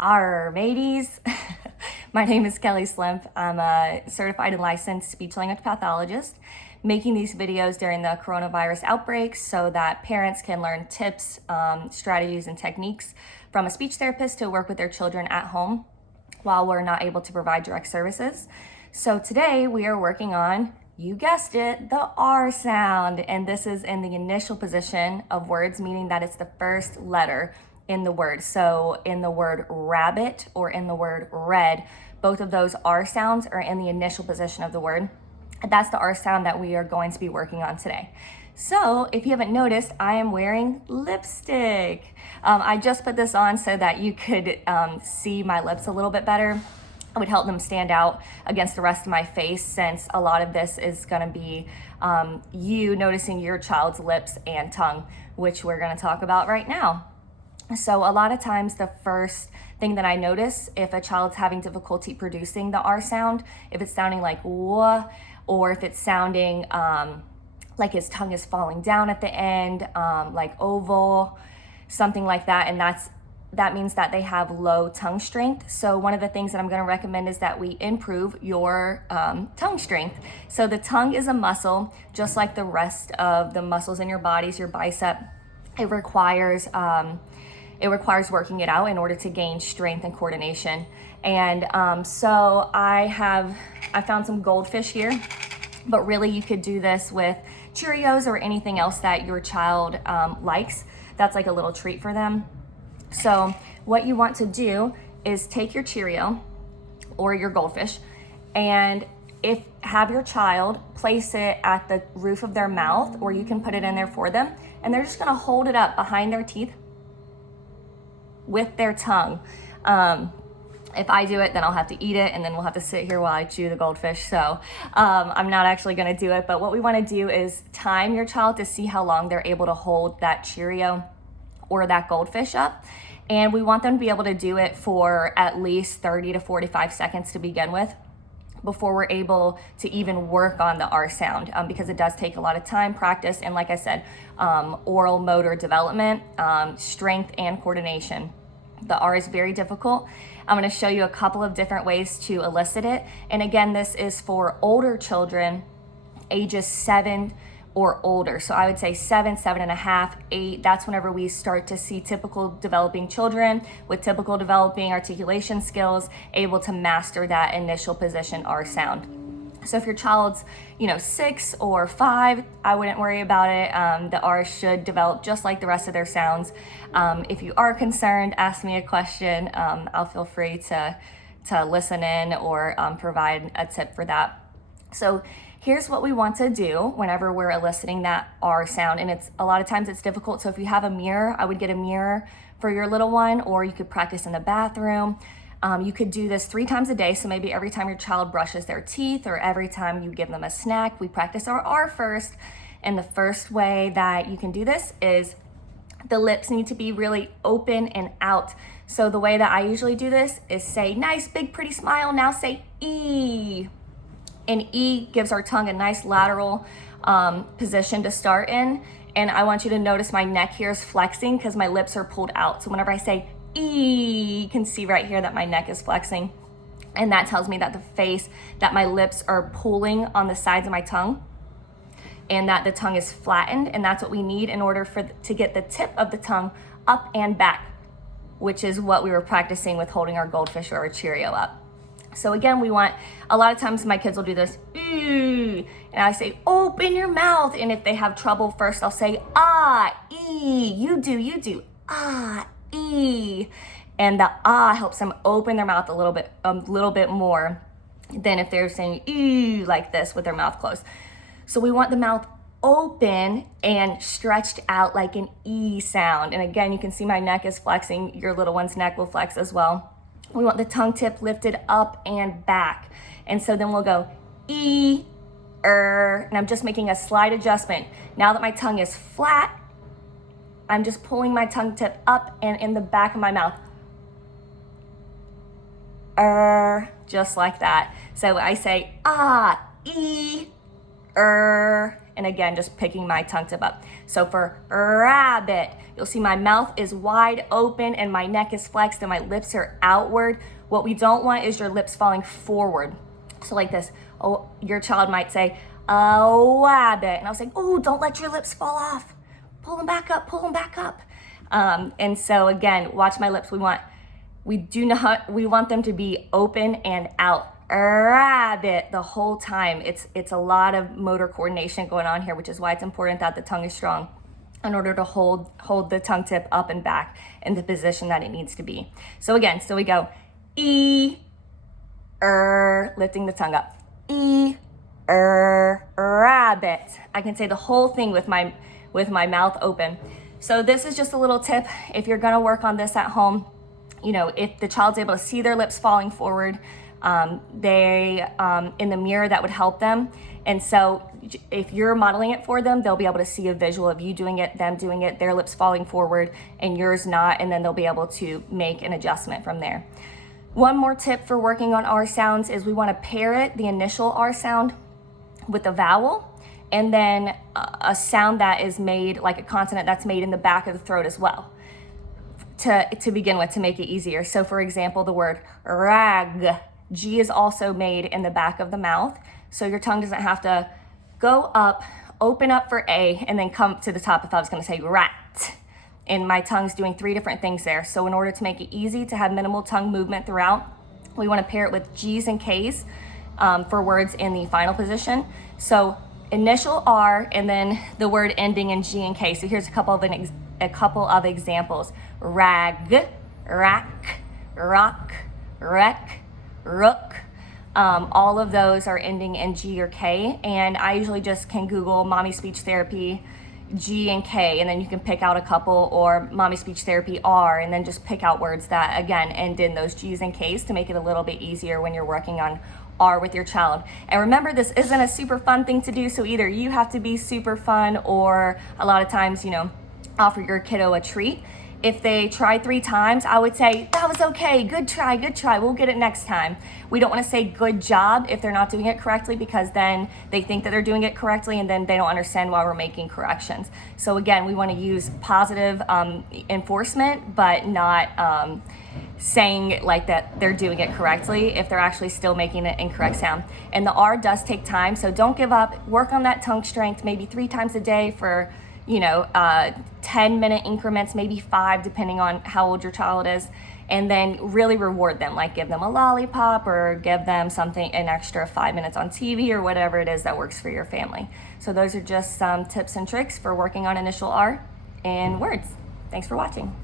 Our mateys. My name is Kelly Slimp. I'm a certified and licensed speech language pathologist, making these videos during the coronavirus outbreak so that parents can learn tips, strategies, and techniques from a speech therapist to work with their children at home while we're not able to provide direct services. So today we are working on, you guessed it, the R sound. And this is in the initial position of words, meaning that it's the first letter in the word. So in the word rabbit or in the word red, both of those R sounds are in the initial position of the word. That's the R sound that we are going to be working on today. So if you haven't noticed, I am wearing lipstick. I just put this on so that you could see my lips a little bit better. It would help them stand out against the rest of my face, since a lot of this is going to be you noticing your child's lips and tongue, which we're going to talk about right now. So a lot of times the first thing that I notice if a child's having difficulty producing the R sound, if it's sounding like wah, or if it's sounding like his tongue is falling down at the end, like oval, something like that, and that means that they have low tongue strength. So one of the things that I'm going to recommend is that we improve your tongue strength. So the tongue is a muscle, just like the rest of the muscles in your bodies, your bicep. It requires working it out in order to gain strength and coordination. And so I found some goldfish here, but really you could do this with Cheerios or anything else that your child likes. That's like a little treat for them. So what you want to do is take your Cheerio or your goldfish and have your child place it at the roof of their mouth, or you can put it in there for them, and they're just gonna hold it up behind their teeth with their tongue. If I do it, then I'll have to eat it, and then we'll have to sit here while I chew the goldfish. So I'm not actually gonna do it, but what we wanna do is time your child to see how long they're able to hold that Cheerio or that goldfish up. And we want them to be able to do it for at least 30 to 45 seconds to begin with before we're able to even work on the R sound, because it does take a lot of time, practice, and like I said, oral motor development, strength, and coordination. The R is very difficult. I'm going to show you a couple of different ways to elicit it. And again, this is for older children, ages 7 or older. So I would say 7, 7.5, 8. That's whenever we start to see typical developing children with typical developing articulation skills able to master that initial position R sound. So if your child's 6 or 5, I wouldn't worry about it. The R should develop just like the rest of their sounds. If you are concerned, ask me a question. I'll feel free to listen in or provide a tip for that. So here's what we want to do whenever we're eliciting that R sound, and a lot of times it's difficult. So if you have a mirror, I would get a mirror for your little one, or you could practice in the bathroom. You could do this 3 times a day. So maybe every time your child brushes their teeth or every time you give them a snack, we practice our R first. And the first way that you can do this is the lips need to be really open and out. So the way that I usually do this is say, nice, big, pretty smile. Now say E. And E gives our tongue a nice lateral position to start in. And I want you to notice my neck here is flexing because my lips are pulled out. So whenever I say E, you can see right here that my neck is flexing. And that tells me that my lips are pulling on the sides of my tongue and that the tongue is flattened. And that's what we need in order to get the tip of the tongue up and back, which is what we were practicing with holding our goldfish or our Cheerio up. So again, a lot of times my kids will do this, and I say, open your mouth. And if they have trouble first, I'll say, ah, E, you do, ah, E. And the ah helps them open their mouth a little bit more than if they're saying E like this with their mouth closed. So we want the mouth open and stretched out like an E sound. And again, you can see my neck is flexing. Your little one's neck will flex as well. We want the tongue tip lifted up and back. And so then we'll go E, and I'm just making a slight adjustment. Now that my tongue is flat, I'm just pulling my tongue tip up and in the back of my mouth. Just like that. So I say, ah, E, and and again, just picking my tongue tip up. So for rabbit, you'll see my mouth is wide open and my neck is flexed and my lips are outward. What we don't want is your lips falling forward. So like this, oh, your child might say, a wabbit. And I was like, oh, don't let your lips fall off. Pull them back up, pull them back up. And so again, watch my lips. We want them to be open and out. Rabbit the whole time. It's a lot of motor coordination going on here, which is why it's important that the tongue is strong in order to hold the tongue tip up and back in the position that it needs to be. So again, so we go E, lifting the tongue up. E, rabbit. I can say the whole thing with my mouth open. So this is just a little tip. If you're gonna work on this at home, you know, if the child's able to see their lips falling forward, in the mirror, that would help them. And so if you're modeling it for them, they'll be able to see a visual of you doing it, them doing it, their lips falling forward and yours not, and then they'll be able to make an adjustment from there. One more tip for working on R sounds is we want to pair it, the initial R sound, with a vowel, and then a sound that is made, like a consonant that's made in the back of the throat as well, to begin with, to make it easier. So for example, the word rag, G is also made in the back of the mouth, so your tongue doesn't have to go up, open up for A, and then come to the top if I was going to say rat. And my tongue's doing 3 different things there. So in order to make it easy to have minimal tongue movement throughout, we want to pair it with G's and K's for words in the final position. So initial R and then the word ending in G and K. So here's a couple of examples. Rag, rack, rock, wreck, rook. All of those are ending in G or K, and I usually just can Google mommy speech therapy G and K, and then you can pick out a couple, or mommy speech therapy R, and then just pick out words that again end in those G's and K's to make it a little bit easier when you're working on R with your child. And remember, this isn't a super fun thing to do, so either you have to be super fun, or a lot of times, you know, offer your kiddo a treat. If they try 3 times, I would say, that was okay, good try, we'll get it next time. We don't want to say good job if they're not doing it correctly, because then they think that they're doing it correctly and then they don't understand why we're making corrections. So again, we want to use positive enforcement, but not saying like that they're doing it correctly if they're actually still making an incorrect sound. And the R does take time, so don't give up. Work on that tongue strength maybe 3 times a day for 10-minute increments, maybe 5, depending on how old your child is, and then really reward them, like give them a lollipop or give them something, an extra 5 minutes on TV or whatever it is that works for your family. So those are just some tips and tricks for working on initial R in words. Thanks for watching.